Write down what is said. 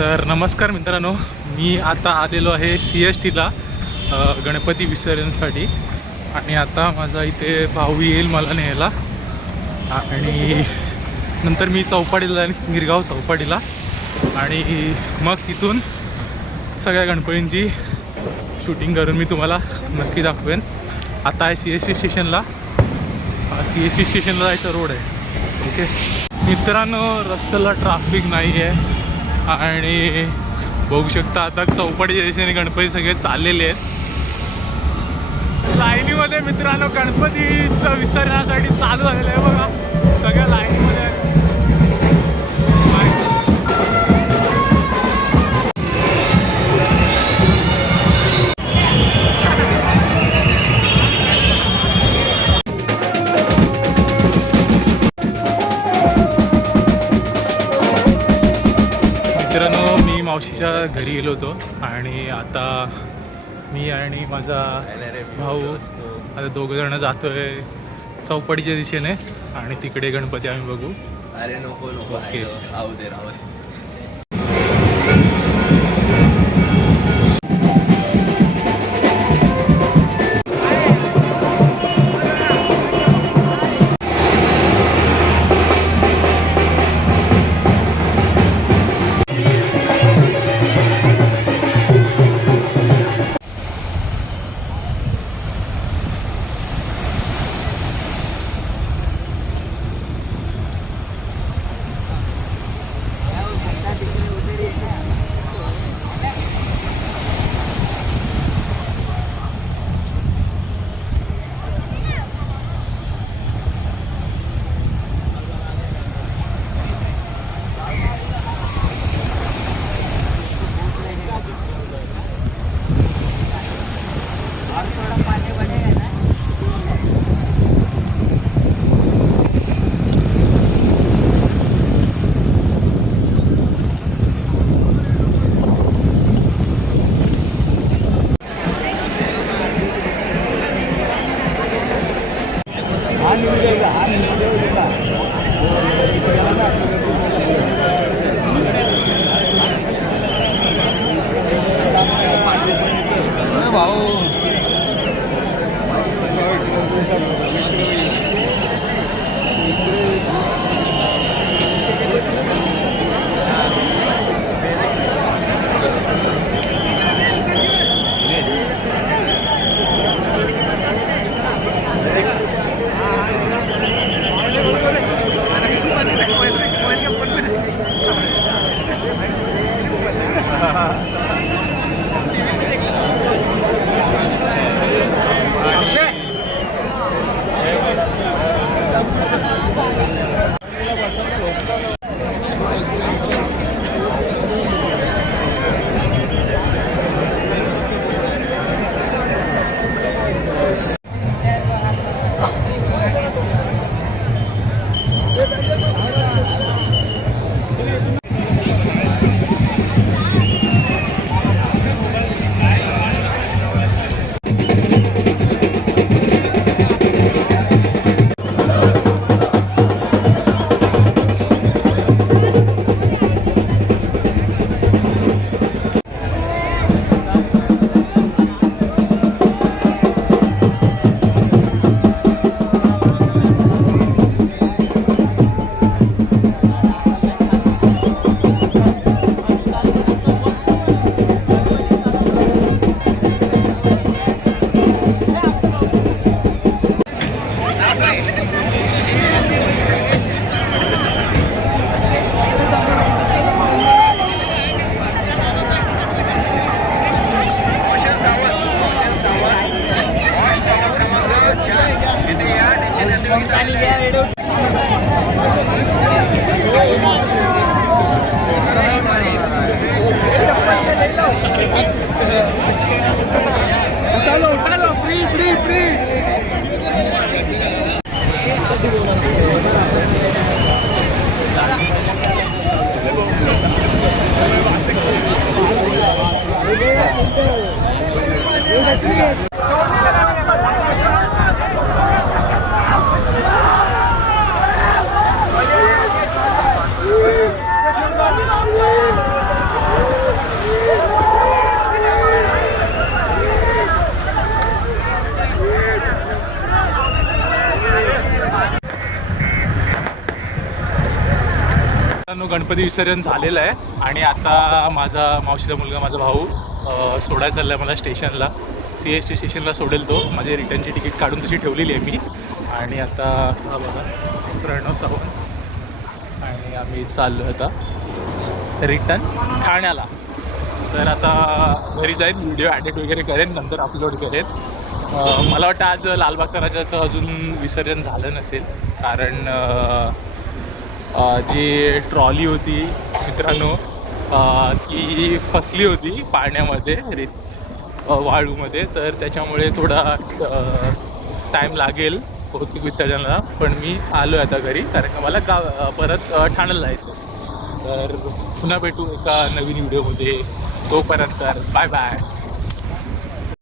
तर नमस्कार मित्रांनो, मी आता आलेलो आहे CSTला गणपती विसर्जनसाठी. आणि आता माझा इथे भाऊ येईल मला न्यायला आणि नंतर मी चौपाटीला जाईल, गिरगाव चौपाटीला. आणि मग तिथून सगळ्या गणपतींची शूटिंग करून मी तुम्हाला नक्की दाखवेन. आता आहे CST स्टेशनला. CST स्टेशनला जायचा रोड आहे. ओके मित्रांनो, रस्त्याला ट्रॅफिक नाही आहे आणि बघू शकता आता चौपाटीच्या दिशेने गणपती सगळे चाललेले आहेत लाईनीमध्ये. मित्रांनो, गणपतीचं विसर्जनासाठी चालू झालेलं आहे बघा, सगळ्या लाईनीमध्ये. मित्रांनो, मी मावशीच्या घरी गेलो होतो आणि आता मी आणि माझा भाऊ आता दोघंजणं जातो आहे चौपाटीच्या दिशेने आणि तिकडे गणपती आम्ही बघू. अरे नको नको, ओके. राहू दे राहू दे. उठालो फ्री फ्री फ्री. गणपती विसर्जन झालेलं आहे आणि आता माझा मावशीचा मुलगा माझा भाऊ सोडायला चालला आहे मला स्टेशनला. CST स्टेशनला सोडेल तो. माझी रिटर्नची तिकीट काढून तशी ठेवलेली आहे मी. आणि आता हा बघा प्रणव सावंत आणि आम्ही चाललो आता रिटर्न ठाण्याला. तर आता घरी जाईन, व्हिडिओ एडिट वगैरे करेन, नंतर अपलोड करेन. मला वाटतं आज लालबागच्या राजाचं अजून विसर्जन झालं नसेल, कारण जी ट्रॉली होती मित्रांनो ती फसली होती पाण्यामध्ये, वाळूमध्ये. तर त्याच्यामुळे थोडा टाईम लागेल भौतिक विसर्जनाला. पण मी आलो आहे आता घरी, कारण का मला परत ठाण्याला जायचं. तर पुन्हा भेटू एका नवीन व्हिडिओमध्ये. तोपर्यंत बाय बाय.